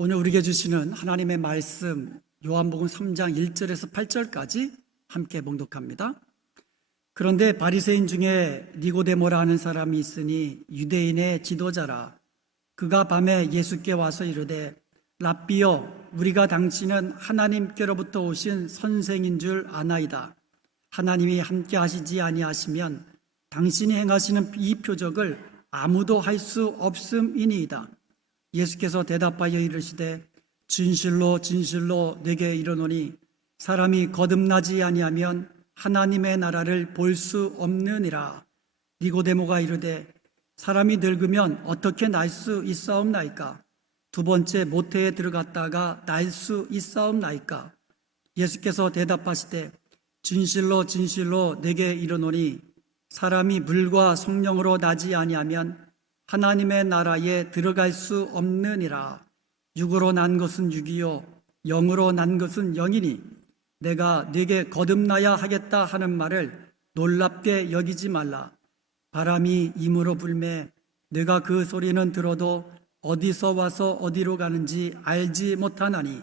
오늘 우리에게 주시는 하나님의 말씀 요한복음 3장 1절에서 8절까지 함께 봉독합니다. 그런데 바리새인 중에 니고데모라 하는 사람이 있으니 유대인의 지도자라. 그가 밤에 예수께 와서 이르되 랍비여, 우리가 당신은 하나님께로부터 오신 선생인 줄 아나이다. 하나님이 함께 하시지 아니하시면 당신이 행하시는 이 표적을 아무도 할 수 없음이니이다. 예수께서 대답하여 이르시되 진실로 진실로 내게 이르노니 사람이 거듭나지 아니하면 하나님의 나라를 볼 수 없느니라. 니고데모가 이르되 사람이 늙으면 어떻게 날 수 있사옵나이까? 두 번째 모태에 들어갔다가 날 수 있사옵나이까? 예수께서 대답하시되 진실로 진실로 내게 이르노니 사람이 물과 성령으로 나지 아니하면 하나님의 나라에 들어갈 수 없느니라. 육으로 난 것은 육이요 영으로 난 것은 영이니 내가 네게 거듭나야 하겠다 하는 말을 놀랍게 여기지 말라. 바람이 임으로 불매 내가 그 소리는 들어도 어디서 와서 어디로 가는지 알지 못하나니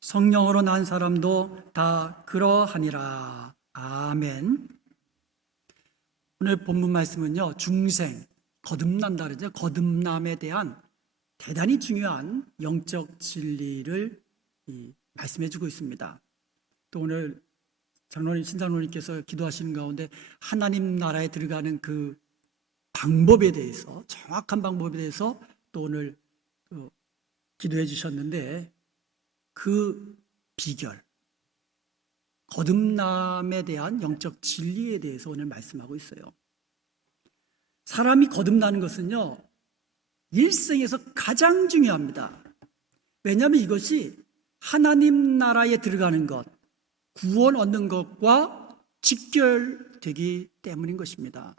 성령으로 난 사람도 다 그러하니라. 아멘. 오늘 본문 말씀은요, 중생, 거듭난다 그러죠. 거듭남에 대한 대단히 중요한 영적 진리를 말씀해 주고 있습니다. 또 오늘 장로님, 신장로님께서 기도하시는 가운데 하나님 나라에 들어가는 그 방법에 대해서, 정확한 방법에 대해서 또 오늘 기도해 주셨는데 그 비결, 거듭남에 대한 영적 진리에 대해서 오늘 말씀하고 있어요. 사람이 거듭나는 것은요, 일생에서 가장 중요합니다. 왜냐하면 이것이 하나님 나라에 들어가는 것, 구원 얻는 것과 직결되기 때문인 것입니다.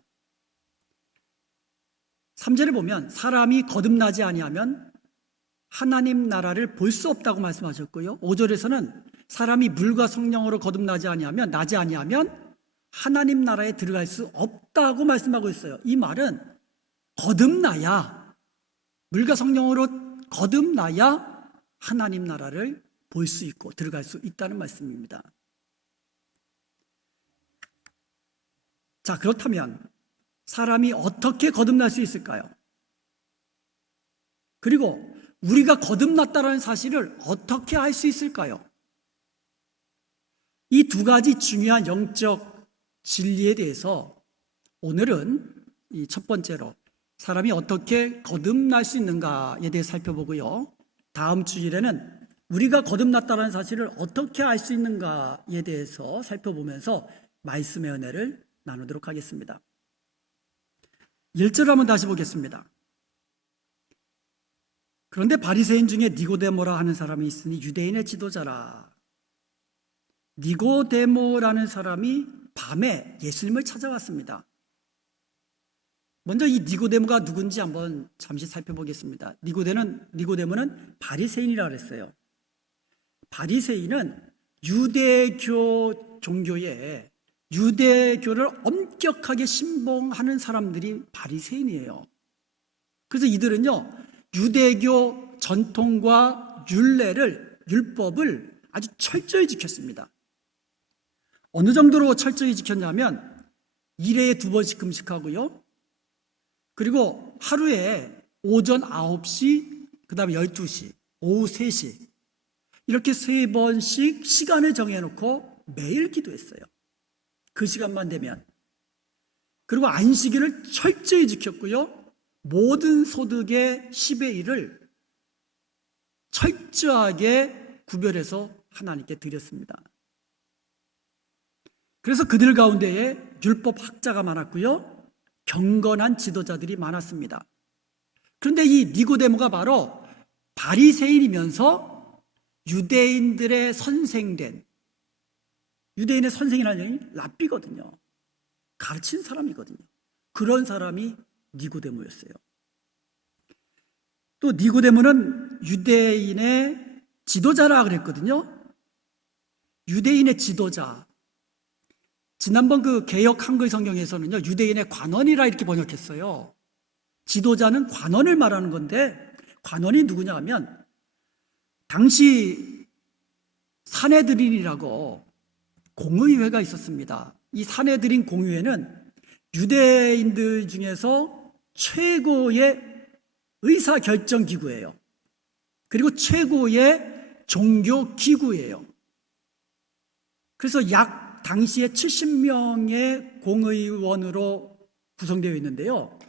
3절에 보면 사람이 거듭나지 아니하면 하나님 나라를 볼 수 없다고 말씀하셨고요. 5절에서는 사람이 물과 성령으로 거듭나지 아니하면, 나지 아니하면 하나님 나라에 들어갈 수 없다고 말씀하고 있어요. 이 말은 거듭나야, 물과 성령으로 거듭나야 하나님 나라를 볼 수 있고 들어갈 수 있다는 말씀입니다. 자, 그렇다면 사람이 어떻게 거듭날 수 있을까요? 그리고 우리가 거듭났다는 사실을 어떻게 알 수 있을까요? 이 두 가지 중요한 영적 진리에 대해서 오늘은 이 첫 번째로 사람이 어떻게 거듭날 수 있는가에 대해 살펴보고요. 다음 주일에는 우리가 거듭났다는 사실을 어떻게 알 수 있는가에 대해서 살펴보면서 말씀의 은혜를 나누도록 하겠습니다. 1절 한번 다시 보겠습니다. 그런데 바리새인 중에 니고데모라 하는 사람이 있으니 유대인의 지도자라. 니고데모라는 사람이 밤에 예수님을 찾아왔습니다. 먼저 이 니고데모가 누군지 한번 잠시 살펴보겠습니다. 니고데모는 바리새인이라고 했어요. 바리새인은 유대교 종교에 유대교를 엄격하게 신봉하는 사람들이 바리새인이에요. 그래서 이들은요, 유대교 전통과 율법을 아주 철저히 지켰습니다. 어느 정도로 철저히 지켰냐면 1회에 2번씩 금식하고요. 그리고 하루에 오전 9시, 그 다음에 12시, 오후 3시 이렇게 3번씩 시간을 정해놓고 매일 기도했어요. 그 시간만 되면. 그리고 안식일을 철저히 지켰고요. 모든 소득의 10의 1을 철저하게 구별해서 하나님께 드렸습니다. 그래서 그들 가운데에 율법학자가 많았고요. 경건한 지도자들이 많았습니다. 그런데 이 니고데모가 바로 바리새인이면서 유대인들의 선생된, 유대인의 선생이라는 얘기 랍비거든요. 가르친 사람이거든요. 그런 사람이 니고데모였어요. 또 니고데모는 유대인의 지도자라 그랬거든요. 유대인의 지도자. 지난번 그 개역 한글 성경에서는요, 유대인의 관원이라 이렇게 번역했어요. 지도자는 관원을 말하는 건데, 관원이 누구냐 하면 당시 사내들인이라고 공의회가 있었습니다. 이 사내들인 공의회는 유대인들 중에서 최고의 의사결정기구예요. 그리고 최고의 종교기구예요. 그래서 약 당시에 70명의 공의원으로 구성되어 있는데요.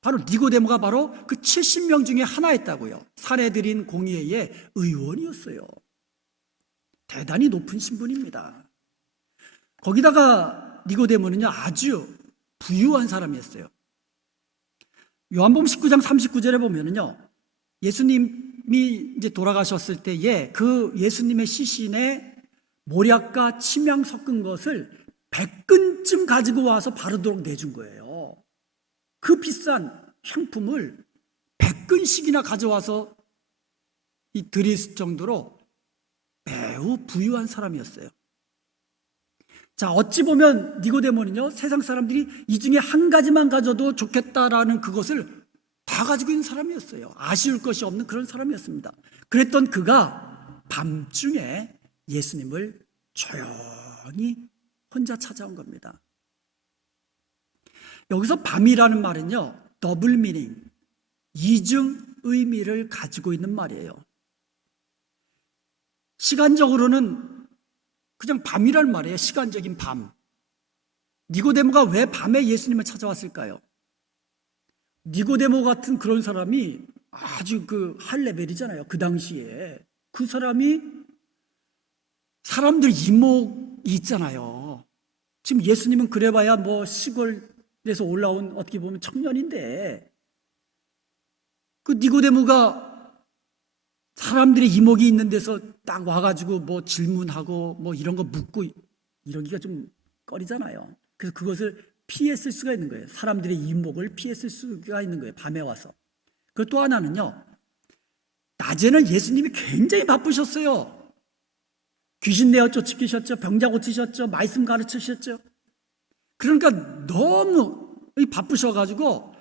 바로 니고데모가 바로 그 70명 중에 하나였다고요. 사내들인 공의회의 의원이었어요. 대단히 높은 신분입니다. 거기다가 니고데모는요, 아주 부유한 사람이었어요. 요한복음 19장 39절에 보면은요, 예수님이 이제 돌아가셨을 때에 그 예수님의 시신에 모략과 침향 섞은 것을 100근쯤 가지고 와서 바르도록 내준 거예요. 그 비싼 향품을 100근씩이나 가져와서 드릴 정도로 매우 부유한 사람이었어요. 자, 어찌 보면 니고데모는요, 세상 사람들이 이 중에 한 가지만 가져도 좋겠다라는 그것을 다 가지고 있는 사람이었어요. 아쉬울 것이 없는 그런 사람이었습니다. 그랬던 그가 밤중에 예수님을 조용히 혼자 찾아온 겁니다. 여기서 밤이라는 말은요, 더블 미닝, 이중 의미를 가지고 있는 말이에요. 시간적으로는 그냥 밤이란 말이에요. 시간적인 밤. 니고데모가 왜 밤에 예수님을 찾아왔을까요? 니고데모 같은 그런 사람이 아주 그 할 레벨이잖아요. 그 당시에. 그 사람이 사람들 이목이 있잖아요. 지금 예수님은 그래봐야 뭐 시골에서 올라온 어떻게 보면 청년인데, 그 니고데모가 사람들의 이목이 있는 데서 딱 와가지고 뭐 질문하고 뭐 이런 거 묻고 이러기가 좀 꺼리잖아요. 그래서 그것을 피했을 수가 있는 거예요. 사람들의 이목을 피했을 수가 있는 거예요. 밤에 와서. 그리고 또 하나는요, 낮에는 예수님이 굉장히 바쁘셨어요. 귀신 내어 쫓으셨죠. 병자 고치셨죠. 말씀 가르치셨죠. 그러니까 너무 바쁘셔가지고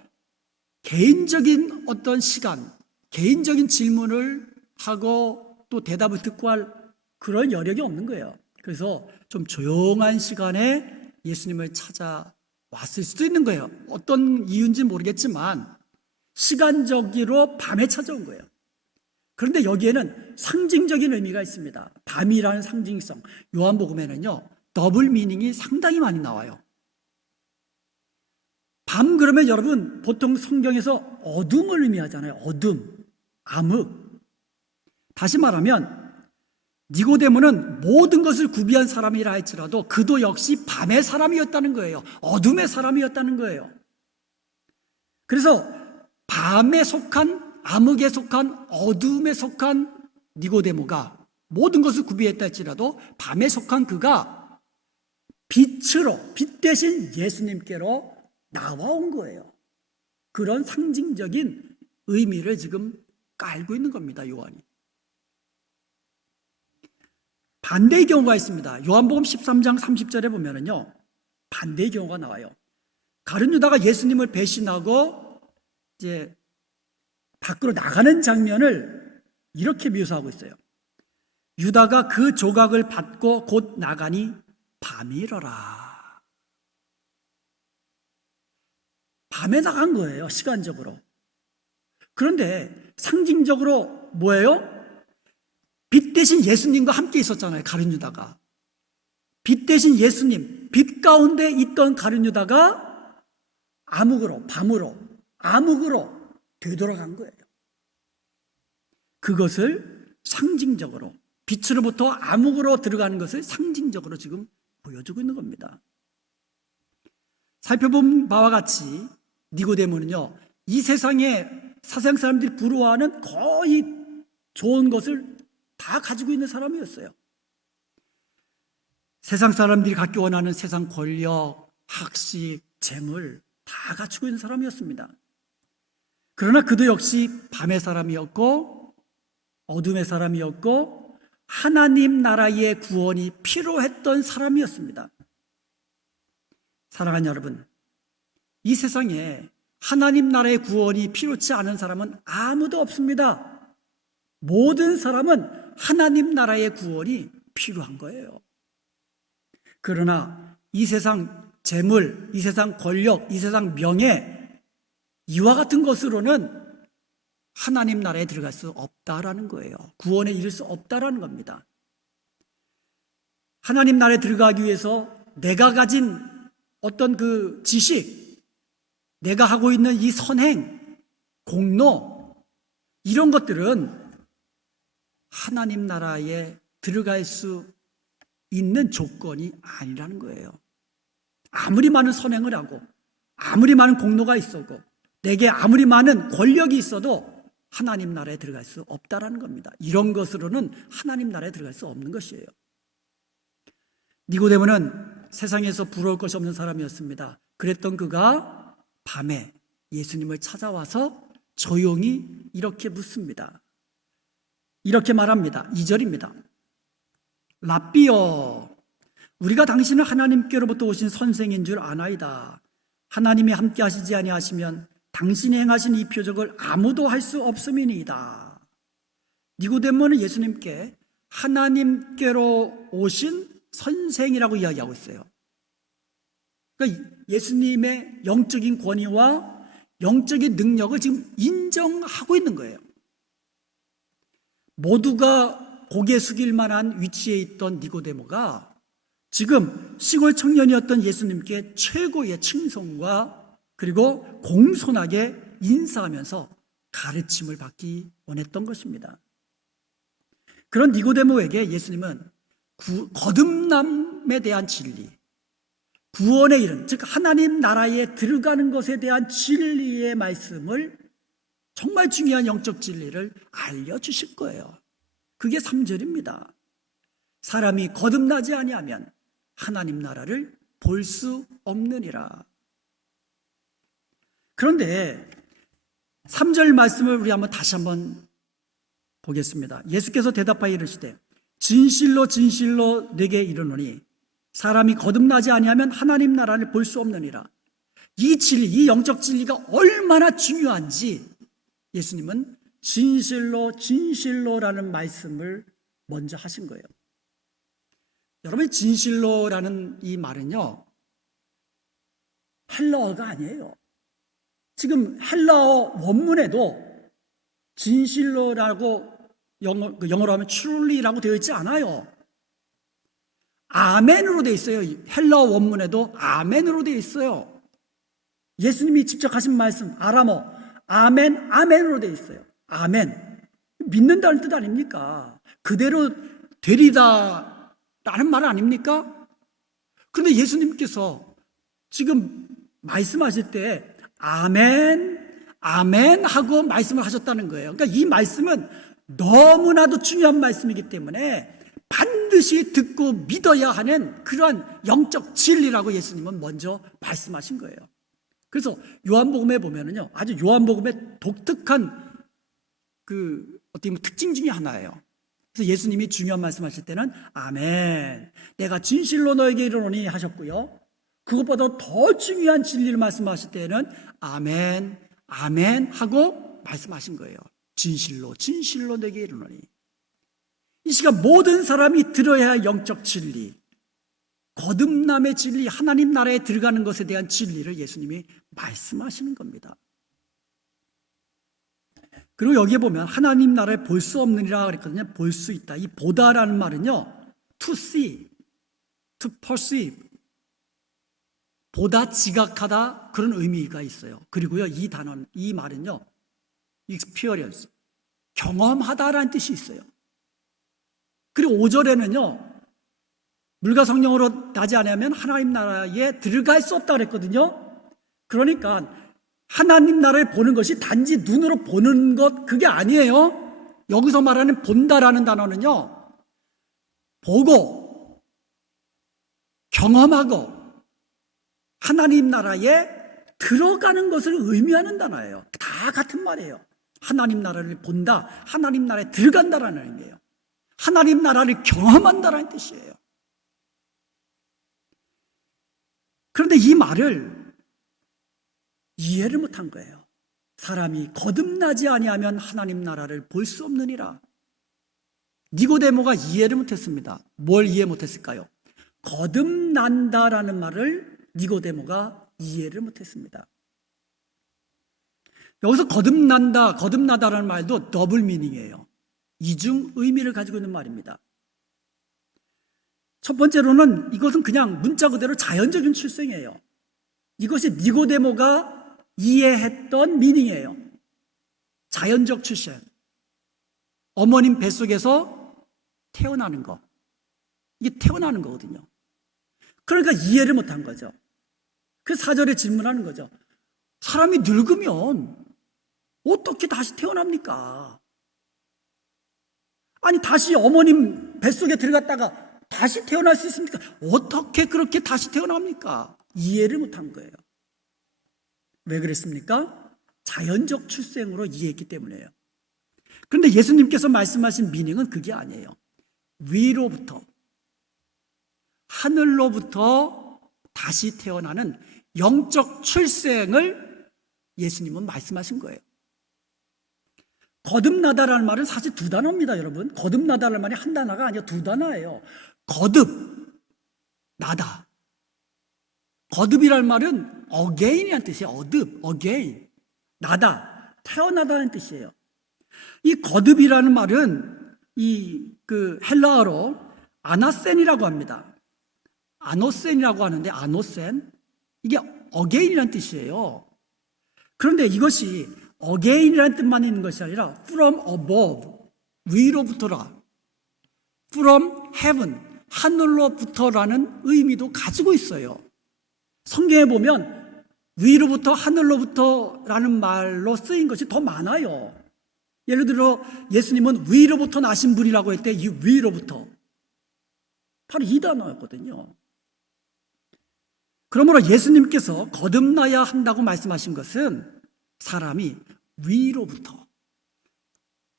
개인적인 어떤 시간, 개인적인 질문을 하고 또 대답을 듣고 할 그런 여력이 없는 거예요. 그래서 좀 조용한 시간에 예수님을 찾아왔을 수도 있는 거예요. 어떤 이유인지 모르겠지만 시간적으로 밤에 찾아온 거예요. 그런데 여기에는 상징적인 의미가 있습니다. 밤이라는 상징성. 요한복음에는요, 더블 미닝이 상당히 많이 나와요. 밤 그러면 여러분 보통 성경에서 어둠을 의미하잖아요. 어둠, 암흑. 다시 말하면 니고데모는 모든 것을 구비한 사람이라 할지라도 그도 역시 밤의 사람이었다는 거예요. 어둠의 사람이었다는 거예요. 그래서 밤에 속한, 암흑에 속한, 어둠에 속한 니고데모가 모든 것을 구비했다 할지라도 밤에 속한 그가 빛으로, 빛 대신 예수님께로 나와온 거예요. 그런 상징적인 의미를 지금 깔고 있는 겁니다, 요한이. 반대의 경우가 있습니다. 요한복음 13장 30절에 보면은요, 반대의 경우가 나와요. 가룟 유다가 예수님을 배신하고 이제 밖으로 나가는 장면을 이렇게 묘사하고 있어요. 유다가 그 조각을 받고 곧 나가니 밤이러라. 밤에 나간 거예요, 시간적으로. 그런데 상징적으로 뭐예요? 빛 대신 예수님과 함께 있었잖아요, 가룟 유다가. 빛 대신 예수님, 빛 가운데 있던 가룟 유다가 암흑으로, 밤으로, 암흑으로 되돌아간 거예요. 그것을 상징적으로, 빛으로부터 암흑으로 들어가는 것을 상징적으로 지금 보여주고 있는 겁니다. 살펴본 바와 같이 니고데모는요, 이 세상에 세상 사람들이 부러워하는 거의 좋은 것을 다 가지고 있는 사람이었어요. 세상 사람들이 갖기 원하는 세상 권력, 학식, 재물 다 갖추고 있는 사람이었습니다. 그러나 그도 역시 밤의 사람이었고 어둠의 사람이었고 하나님 나라의 구원이 필요했던 사람이었습니다. 사랑하는 여러분, 이 세상에 하나님 나라의 구원이 필요치 않은 사람은 아무도 없습니다. 모든 사람은 하나님 나라의 구원이 필요한 거예요. 그러나 이 세상 재물, 이 세상 권력, 이 세상 명예, 이와 같은 것으로는 하나님 나라에 들어갈 수 없다라는 거예요. 구원에 이를 수 없다라는 겁니다. 하나님 나라에 들어가기 위해서 내가 가진 어떤 그 지식, 내가 하고 있는 이 선행, 공로, 이런 것들은 하나님 나라에 들어갈 수 있는 조건이 아니라는 거예요. 아무리 많은 선행을 하고 아무리 많은 공로가 있어도 내게 아무리 많은 권력이 있어도 하나님 나라에 들어갈 수 없다라는 겁니다. 이런 것으로는 하나님 나라에 들어갈 수 없는 것이에요. 니고데모는 세상에서 부러울 것이 없는 사람이었습니다. 그랬던 그가 밤에 예수님을 찾아와서 조용히 이렇게 묻습니다. 이렇게 말합니다. 2절입니다. 랍비여, 우리가 당신은 하나님께로부터 오신 선생인 줄 아나이다. 하나님이 함께 하시지 아니하시면 당신이 행하신 이 표적을 아무도 할 수 없음이니이다. 니고데모는 예수님께 하나님께로 오신 선생이라고 이야기하고 있어요. 그러니까 예수님의 영적인 권위와 영적인 능력을 지금 인정하고 있는 거예요. 모두가 고개 숙일 만한 위치에 있던 니고데모가 지금 시골 청년이었던 예수님께 최고의 칭송과 그리고 공손하게 인사하면서 가르침을 받기 원했던 것입니다. 그런 니고데모에게 예수님은 거듭남에 대한 진리, 구원에 이른, 즉 하나님 나라에 들어가는 것에 대한 진리의 말씀을, 정말 중요한 영적 진리를 알려주실 거예요. 그게 3절입니다. 사람이 거듭나지 아니하면 하나님 나라를 볼 수 없느니라. 그런데 3절 말씀을 우리 다시 한번 보겠습니다. 예수께서 대답하여 이르시되 진실로 진실로 내게 이르노니 사람이 거듭나지 아니하면 하나님 나라를 볼 수 없느니라. 이 진리, 이 영적 진리가 얼마나 중요한지 예수님은 진실로 진실로라는 말씀을 먼저 하신 거예요. 여러분, 진실로라는 이 말은요, 헬라어가 아니에요. 지금 헬라어 원문에도 진실로라고 영어로 하면 truly라고 되어 있지 않아요. 아멘으로 되어 있어요. 헬라어 원문에도 아멘으로 되어 있어요. 예수님이 직접 하신 말씀 아람어 아멘, 아멘으로 되어 있어요. 아멘, 믿는다는 뜻 아닙니까? 그대로 되리다 라는 말 아닙니까? 그런데 예수님께서 지금 말씀하실 때 아멘, 아멘 하고 말씀을 하셨다는 거예요. 그러니까 이 말씀은 너무나도 중요한 말씀이기 때문에 반드시 듣고 믿어야 하는 그러한 영적 진리라고 예수님은 먼저 말씀하신 거예요. 그래서 요한복음에 보면은요, 아주 요한복음의 독특한 어떻게 보면 특징 중에 하나예요. 그래서 예수님이 중요한 말씀하실 때는 아멘, 내가 진실로 너에게 이르노니 하셨고요. 그것보다 더 중요한 진리를 말씀하실 때는 아멘, 아멘 하고 말씀하신 거예요. 진실로 진실로 내게 이르노니. 이 시간 모든 사람이 들어야 할 영적 진리, 거듭남의 진리, 하나님 나라에 들어가는 것에 대한 진리를 예수님이 말씀하시는 겁니다. 그리고 여기에 보면 하나님 나라를 볼 수 없느니라 그랬거든요. 볼 수 있다. 이 보다라는 말은요, to see, to perceive, 보다 지각하다, 그런 의미가 있어요. 그리고요, 이 단어는, 이 말은요, experience, 경험하다라는 뜻이 있어요. 그리고 5절에는요, 물과 성령으로 나지 않으면 하나님 나라에 들어갈 수 없다 그랬거든요. 그러니까 하나님 나라를 보는 것이 단지 눈으로 보는 것, 그게 아니에요. 여기서 말하는 본다라는 단어는요, 보고 경험하고 하나님 나라에 들어가는 것을 의미하는 단어예요. 다 같은 말이에요. 하나님 나라를 본다, 하나님 나라에 들어간다라는 의미예요. 하나님 나라를 경험한다라는 뜻이에요. 그런데 이 말을 이해를 못한 거예요. 사람이 거듭나지 아니하면 하나님 나라를 볼 수 없느니라. 니고데모가 이해를 못했습니다. 뭘 이해 못했을까요? 거듭난다라는 말을 니고데모가 이해를 못했습니다. 여기서 거듭난다, 거듭나다라는 말도 더블 미닝이에요. 이중 의미를 가지고 있는 말입니다. 첫 번째로는 이것은 그냥 문자 그대로 자연적인 출생이에요. 이것이 니고데모가 이해했던 미닝이에요. 자연적 출생. 어머님 뱃속에서 태어나는 거. 이게 태어나는 거거든요. 그러니까 이해를 못한 거죠. 그 4절에 질문하는 거죠. 사람이 늙으면 어떻게 다시 태어납니까? 아니, 다시 어머님 뱃속에 들어갔다가 다시 태어날 수 있습니까? 어떻게 그렇게 다시 태어납니까? 이해를 못한 거예요. 왜 그랬습니까? 자연적 출생으로 이해했기 때문이에요. 그런데 예수님께서 말씀하신 미닝은 그게 아니에요. 위로부터, 하늘로부터 다시 태어나는 영적 출생을 예수님은 말씀하신 거예요. 거듭나다라는 말은 사실 두 단어입니다, 여러분. 거듭나다라는 말이 한 단어가 아니라 두 단어예요. 거듭, 나다. 거듭이라는 말은 again이라는 뜻이에요. 어듭, again. 나다, 태어나다는 뜻이에요. 이 거듭이라는 말은 헬라어로 아나센이라고 합니다. 아노센이라고 하는데 아노센, 이게 again이라는 뜻이에요. 그런데 이것이 again이라는 뜻만 있는 것이 아니라 from above, 위로부터라, from heaven, 하늘로부터라는 의미도 가지고 있어요. 성경에 보면 위로부터, 하늘로부터라는 말로 쓰인 것이 더 많아요. 예를 들어 예수님은 위로부터 나신 분이라고 할 때 이 위로부터, 바로 이 단어였거든요. 그러므로 예수님께서 거듭나야 한다고 말씀하신 것은 사람이 위로부터,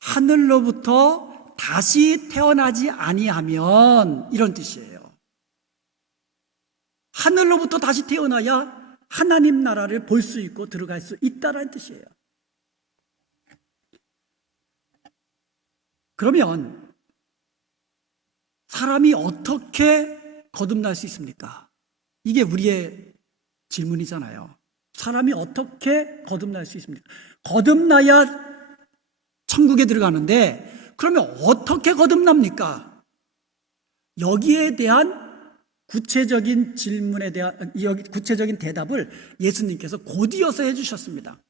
하늘로부터 다시 태어나지 아니하면, 이런 뜻이에요. 하늘로부터 다시 태어나야 하나님 나라를 볼 수 있고 들어갈 수 있다는 뜻이에요. 그러면 사람이 어떻게 거듭날 수 있습니까? 이게 우리의 질문이잖아요. 사람이 어떻게 거듭날 수 있습니까? 거듭나야 천국에 들어가는데, 그러면 어떻게 거듭납니까? 여기에 대한 구체적인 질문에 대한 구체적인 대답을 예수님께서 곧이어서 해주셨습니다.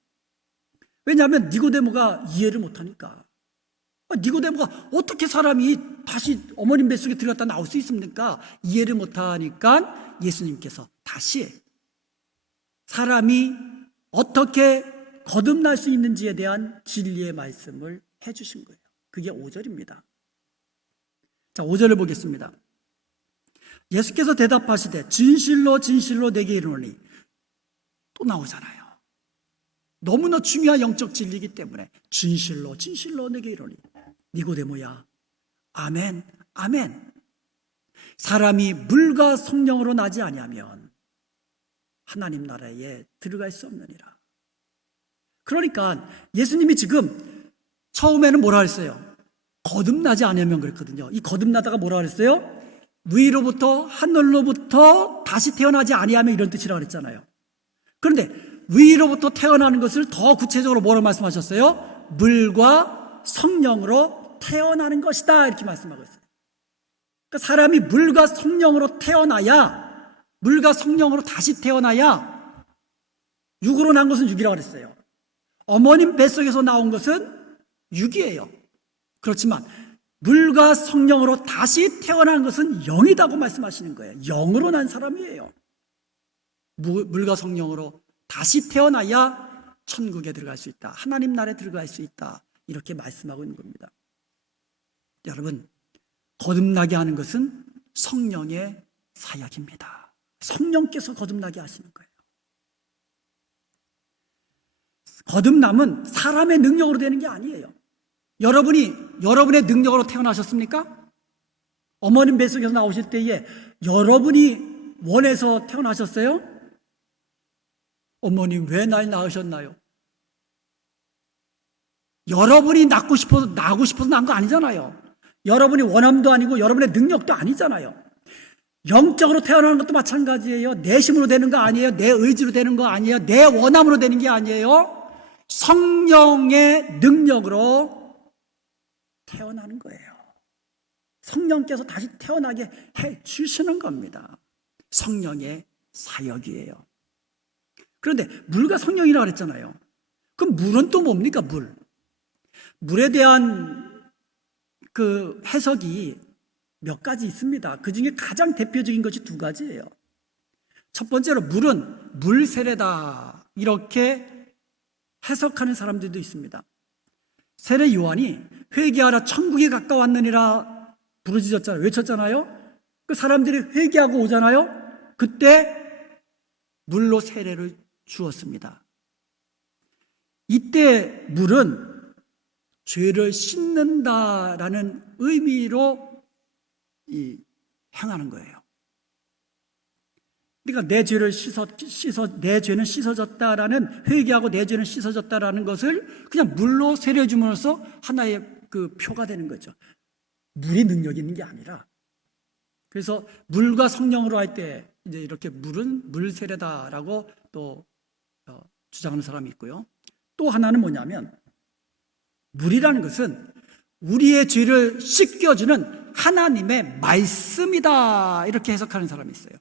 왜냐하면 니고데모가 이해를 못하니까. 니고데모가 어떻게 사람이 다시 어머님 뱃속에 들어갔다 나올 수 있습니까? 이해를 못하니까 예수님께서 다시 사람이 어떻게 거듭날 수 있는지에 대한 진리의 말씀을 해주신 거예요. 그게 5절입니다. 자, 5절을 보겠습니다. 예수께서 대답하시되 진실로 진실로 내게 이르노니, 또 나오잖아요. 너무나 중요한 영적 진리이기 때문에 진실로 진실로 내게 이르노니, 니고데모야, 아멘 아멘. 사람이 물과 성령으로 나지 아니하면 하나님 나라에 들어갈 수 없느니라. 그러니까 예수님이 지금 처음에는 뭐라 했어요? 거듭나지 않으면 그랬거든요. 이 거듭나다가 뭐라 그랬어요? 위로부터, 하늘로부터 다시 태어나지 아니하면, 이런 뜻이라고 그랬잖아요. 그런데 위로부터 태어나는 것을 더 구체적으로 뭐라고 말씀하셨어요? 물과 성령으로 태어나는 것이다, 이렇게 말씀하고 있어요. 그러니까 사람이 물과 성령으로 태어나야, 물과 성령으로 다시 태어나야, 육으로 난 것은 육이라고 그랬어요. 어머님 뱃속에서 나온 것은 육이에요. 그렇지만 물과 성령으로 다시 태어난 것은 영이다고 말씀하시는 거예요. 영으로 난 사람이에요. 물과 성령으로 다시 태어나야 천국에 들어갈 수 있다, 하나님 나라에 들어갈 수 있다, 이렇게 말씀하고 있는 겁니다. 여러분, 거듭나게 하는 것은 성령의 사역입니다. 성령께서 거듭나게 하시는 거예요. 거듭남은 사람의 능력으로 되는 게 아니에요. 여러분의 능력으로 태어나셨습니까? 어머님 뱃속에서 나오실 때에 여러분이 원해서 태어나셨어요? 어머님 왜 날 낳으셨나요? 여러분이 낳고 싶어서 낳은 거 아니잖아요. 여러분이 원함도 아니고 여러분의 능력도 아니잖아요. 영적으로 태어나는 것도 마찬가지예요. 내 힘으로 되는 거 아니에요. 내 의지로 되는 거 아니에요. 내 원함으로 되는 게 아니에요. 성령의 능력으로 태어나는 거예요. 성령께서 다시 태어나게 해 주시는 겁니다. 성령의 사역이에요. 그런데 물과 성령이라고 그랬잖아요. 그럼 물은 또 뭡니까? 물에 대한 그 해석이 몇 가지 있습니다. 그 중에 가장 대표적인 것이 두 가지예요. 첫 번째로 물은 물세례다 이렇게 해석하는 사람들도 있습니다. 세례 요한이 회개하라 천국이 가까웠느니라 부르짖었잖아요. 외쳤잖아요. 그 사람들이 회개하고 오잖아요. 그때 물로 세례를 주었습니다. 이때 물은 죄를 씻는다라는 의미로 행하는 거예요. 그러니까 내 죄는 씻어졌다라는, 회개하고 내 죄는 씻어졌다라는 것을 그냥 물로 세례해 줌으로써 하나의 그 표가 되는 거죠. 물이 능력이 있는 게 아니라. 그래서 물과 성령으로 할 때 이제 이렇게 물은 물 세례다라고 또 주장하는 사람이 있고요. 또 하나는 뭐냐면 물이라는 것은 우리의 죄를 씻겨주는 하나님의 말씀이다 이렇게 해석하는 사람이 있어요.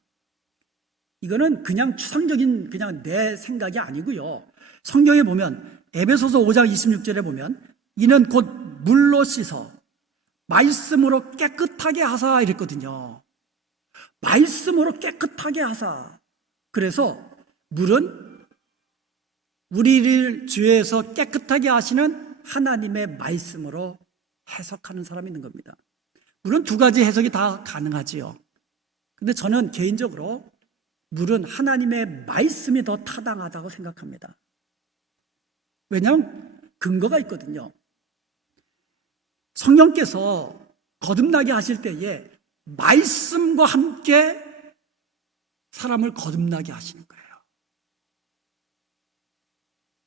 이거는 그냥 추상적인 그냥 내 생각이 아니고요. 성경에 보면 에베소서 5장 26절에 보면 이는 곧 물로 씻어 말씀으로 깨끗하게 하사 이랬거든요. 말씀으로 깨끗하게 하사. 그래서 물은 우리를 죄에서 깨끗하게 하시는 하나님의 말씀으로 해석하는 사람이 있는 겁니다. 물론 두 가지 해석이 다 가능하지요. 근데 저는 개인적으로 물은 하나님의 말씀이 더 타당하다고 생각합니다. 왜냐하면 근거가 있거든요. 성령께서 거듭나게 하실 때에 말씀과 함께 사람을 거듭나게 하시는 거예요.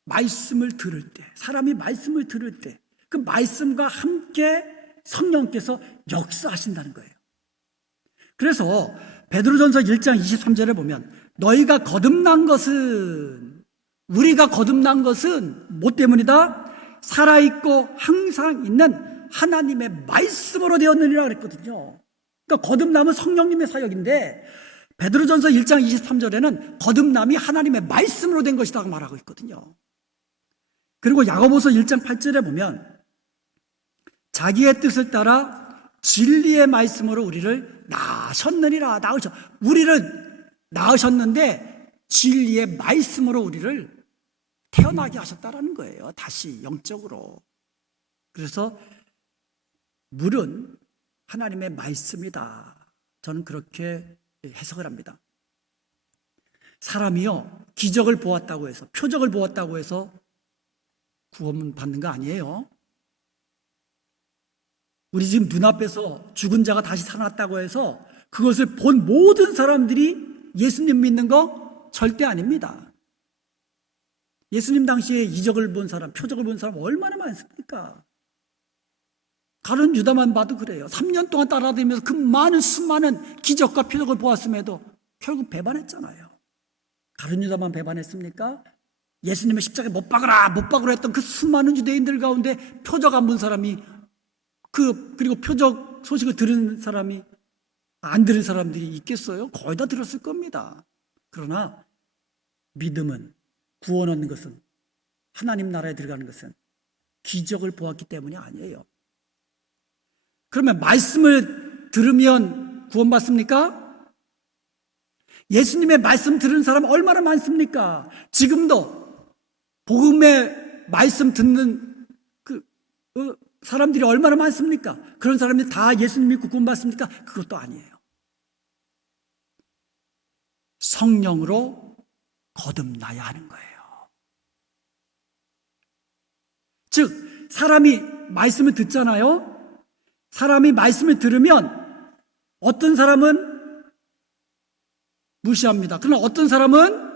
말씀을 들을 때, 사람이 말씀을 들을 때 그 말씀과 함께 성령께서 역사하신다는 거예요. 그래서 베드로전서 1장 23절에 보면 너희가 거듭난 것은, 우리가 거듭난 것은 뭐 때문이다? 살아있고 항상 있는 하나님의 말씀으로 되었느니라 그랬거든요. 그러니까 거듭남은 성령님의 사역인데 베드로전서 1장 23절에는 거듭남이 하나님의 말씀으로 된 것이라고 말하고 있거든요. 그리고 야고보서 1장 8절에 보면 자기의 뜻을 따라 진리의 말씀으로 우리를 낳으셨느니라. 우리를 낳으셨는데 진리의 말씀으로 우리를 태어나게 하셨다라는 거예요. 다시 영적으로. 그래서 물은 하나님의 말씀이다. 저는 그렇게 해석을 합니다. 사람이요, 기적을 보았다고 해서, 표적을 보았다고 해서 구원 받는 거 아니에요. 우리 지금 눈앞에서 죽은 자가 다시 살아났다고 해서 그것을 본 모든 사람들이 예수님 믿는 거 절대 아닙니다. 예수님 당시에 이적을 본 사람, 표적을 본 사람 얼마나 많습니까? 가룟 유다만 봐도 그래요. 3년 동안 따라다니면서 그 많은 수많은 기적과 표적을 보았음에도 결국 배반했잖아요. 가룟 유다만 배반했습니까? 예수님의 십자가에 못 박으라 했던 그 수많은 유대인들 가운데 표적 안 본 사람이, 그리고 표적 소식을 들은 사람이, 안 들은 사람들이 있겠어요? 거의 다 들었을 겁니다. 그러나 믿음은, 구원 얻는 것은, 하나님 나라에 들어가는 것은 기적을 보았기 때문이 아니에요. 그러면 말씀을 들으면 구원받습니까? 예수님의 말씀 들은 사람 얼마나 많습니까? 지금도 복음의 말씀 듣는 사람들이 얼마나 많습니까? 그런 사람들이 다 예수님 믿고 구원받습니까? 그것도 아니에요. 성령으로 거듭나야 하는 거예요. 즉 사람이 말씀을 듣잖아요. 사람이 말씀을 들으면 어떤 사람은 무시합니다. 그러나 어떤 사람은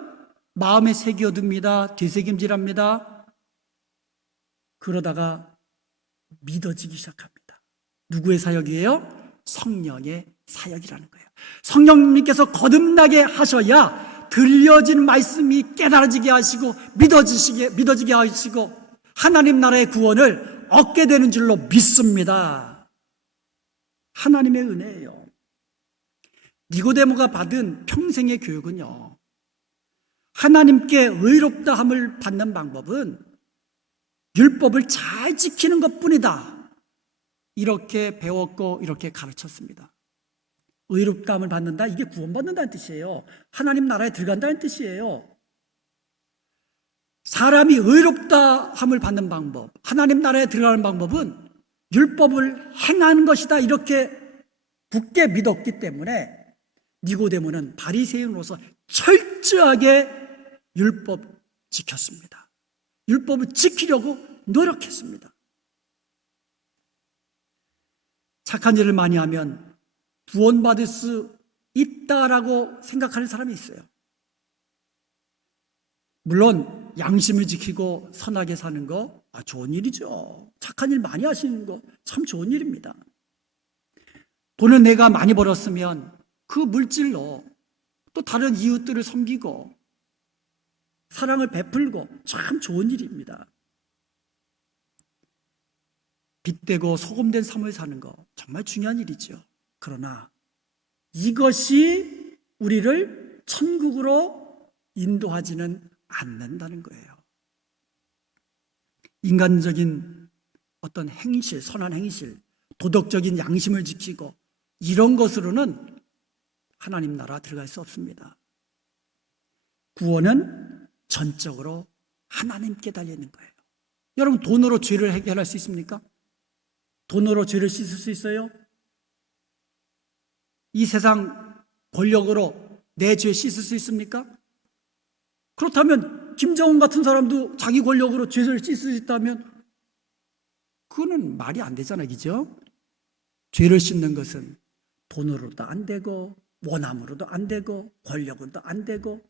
마음에 새겨둡니다. 되새김질합니다. 그러다가 믿어지기 시작합니다. 누구의 사역이에요? 성령의 사역이라는 거예요. 성령님께서 거듭나게 하셔야 들려진 말씀이 깨달아지게 하시고 믿어지게 하시고 하나님 나라의 구원을 얻게 되는 줄로 믿습니다. 하나님의 은혜예요. 니고데모가 받은 평생의 교육은요, 하나님께 의롭다함을 받는 방법은 율법을 잘 지키는 것뿐이다, 이렇게 배웠고 이렇게 가르쳤습니다. 의롭다함을 받는다, 이게 구원받는다는 뜻이에요. 하나님 나라에 들어간다는 뜻이에요. 사람이 의롭다함을 받는 방법, 하나님 나라에 들어가는 방법은 율법을 행하는 것이다, 이렇게 굳게 믿었기 때문에 니고데모는 바리새인으로서 철저하게 율법 지켰습니다. 율법을 지키려고 노력했습니다. 착한 일을 많이 하면 구원받을 수 있다라고 생각하는 사람이 있어요. 물론 양심을 지키고 선하게 사는 거 좋은 일이죠. 착한 일 많이 하시는 거 참 좋은 일입니다. 돈을 내가 많이 벌었으면 그 물질로 또 다른 이웃들을 섬기고 사랑을 베풀고 참 좋은 일입니다. 빚되고 소금된 삶을 사는 거 정말 중요한 일이죠. 그러나 이것이 우리를 천국으로 인도하지는 않는다는 거예요. 인간적인 어떤 행실, 선한 행실, 도덕적인 양심을 지키고 이런 것으로는 하나님 나라 들어갈 수 없습니다. 구원은 전적으로 하나님께 달려있는 거예요. 여러분, 돈으로 죄를 해결할 수 있습니까? 돈으로 죄를 씻을 수 있어요? 이 세상 권력으로 내 죄 씻을 수 있습니까? 그렇다면 김정은 같은 사람도 자기 권력으로 죄를 씻을 수 있다면 그거는 말이 안 되잖아요, 그죠? 죄를 씻는 것은 돈으로도 안 되고 원함으로도 안 되고 권력으로도 안 되고,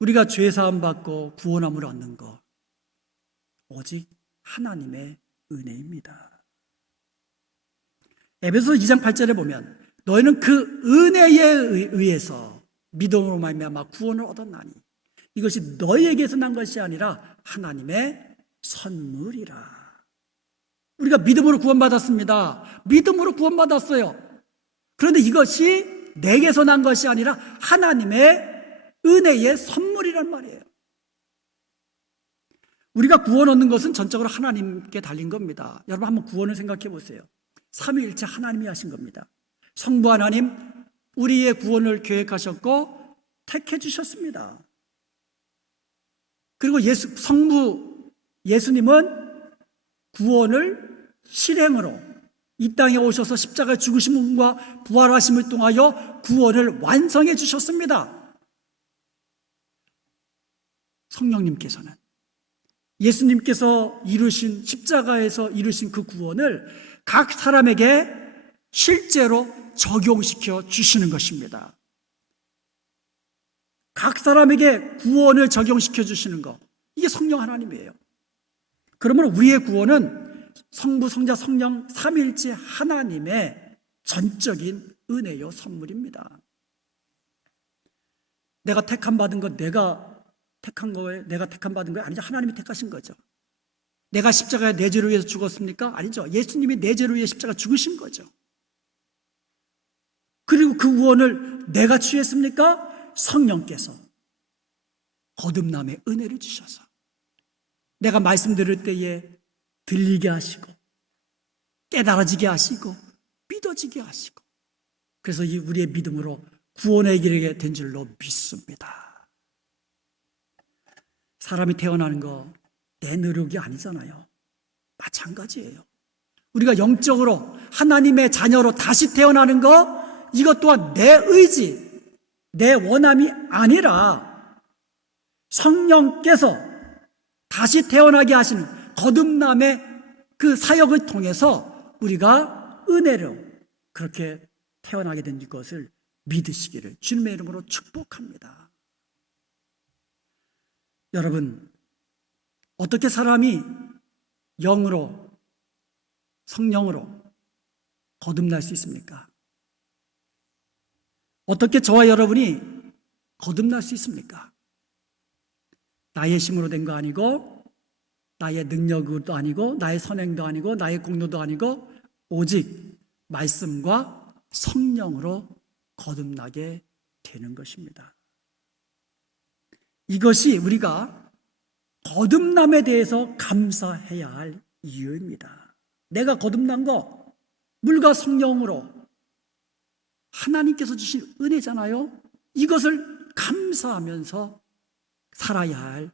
우리가 죄 사함 받고 구원함을 얻는 것 오직 하나님의 은혜입니다. 에베소서 2장 8절에 보면 너희는 그 은혜에 의해서 믿음으로 말미암아 구원을 얻었나니 이것이 너희에게서 난 것이 아니라 하나님의 선물이라. 우리가 믿음으로 구원받았습니다. 믿음으로 구원받았어요. 그런데 이것이 내게서 난 것이 아니라 하나님의 은혜의 선물이란 말이에요. 우리가 구원 얻는 것은 전적으로 하나님께 달린 겁니다. 여러분 한번 구원을 생각해 보세요. 삼위일체 하나님이 하신 겁니다. 성부 하나님, 우리의 구원을 계획하셨고 택해 주셨습니다. 그리고 성부 예수님은 구원을 실행으로 이 땅에 오셔서 십자가에 죽으심과 부활하심을 통하여 구원을 완성해 주셨습니다. 성령님께서는 예수님께서 이루신 십자가에서 이루신 그 구원을 각 사람에게 실제로 적용시켜 주시는 것입니다. 각 사람에게 구원을 적용시켜 주시는 것, 이게 성령 하나님이에요. 그러면 우리의 구원은 성부, 성자, 성령 삼위일체 하나님의 전적인 은혜요 선물입니다. 내가 택함 받은 것, 내가 택한 거예요? 내가 택함 받은 거예요? 아니죠. 하나님이 택하신 거죠. 내가 십자가에 내 죄를 위해서 죽었습니까? 아니죠. 예수님이 내 죄를 위해 십자가 죽으신 거죠. 그리고 그 구원을 내가 취했습니까? 성령께서 거듭남의 은혜를 주셔서 내가 말씀 들을 때에 들리게 하시고 깨달아지게 하시고 믿어지게 하시고, 그래서 이 우리의 믿음으로 구원에 이르게 된 줄로 믿습니다. 사람이 태어나는 거 내 노력이 아니잖아요. 마찬가지예요. 우리가 영적으로 하나님의 자녀로 다시 태어나는 거, 이것 또한 내 의지, 내 원함이 아니라 성령께서 다시 태어나게 하시는 거듭남의 그 사역을 통해서 우리가 은혜로 그렇게 태어나게 된 것을 믿으시기를 주님의 이름으로 축복합니다. 여러분, 어떻게 사람이 영으로 성령으로 거듭날 수 있습니까? 어떻게 저와 여러분이 거듭날 수 있습니까? 나의 힘으로 된 거 아니고, 나의 능력도 아니고, 나의 선행도 아니고, 나의 공로도 아니고, 오직 말씀과 성령으로 거듭나게 되는 것입니다. 이것이 우리가 거듭남에 대해서 감사해야 할 이유입니다. 내가 거듭난 거 물과 성령으로 하나님께서 주신 은혜잖아요. 이것을 감사하면서 살아야 할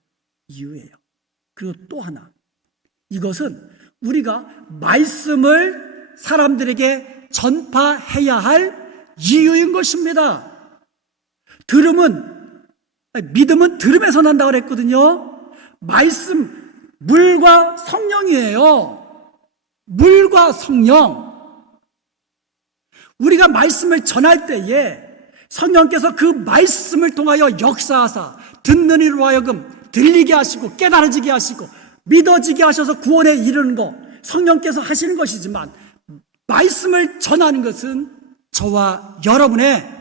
이유예요. 그리고 또 하나, 이것은 우리가 말씀을 사람들에게 전파해야 할 이유인 것입니다. 믿음은 들음에서 난다고 그랬거든요. 말씀, 물과 성령이에요. 물과 성령. 우리가 말씀을 전할 때에 성령께서 그 말씀을 통하여 역사하사 듣는 이로 하여금 들리게 하시고 깨달아지게 하시고 믿어지게 하셔서 구원에 이르는 거 성령께서 하시는 것이지만, 말씀을 전하는 것은 저와 여러분의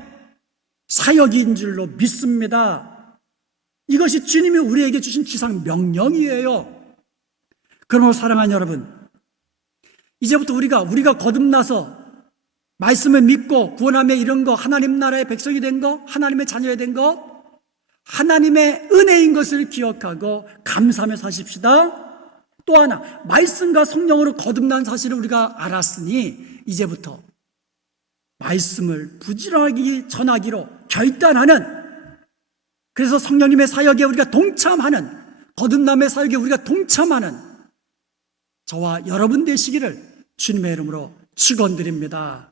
사역인 줄로 믿습니다. 이것이 주님이 우리에게 주신 지상 명령이에요. 그러므로 사랑하는 여러분, 이제부터 우리가 거듭나서 말씀을 믿고 구원함에 이른 거, 하나님 나라의 백성이 된 거, 하나님의 자녀가 된 거, 하나님의 은혜인 것을 기억하고 감사하며 사십시다. 또 하나, 말씀과 성령으로 거듭난 사실을 우리가 알았으니 이제부터 말씀을 부지런하게 전하기로 결단하는, 그래서 성령님의 사역에 우리가 동참하는, 거듭남의 사역에 우리가 동참하는 저와 여러분 되시기를 주님의 이름으로 축원드립니다.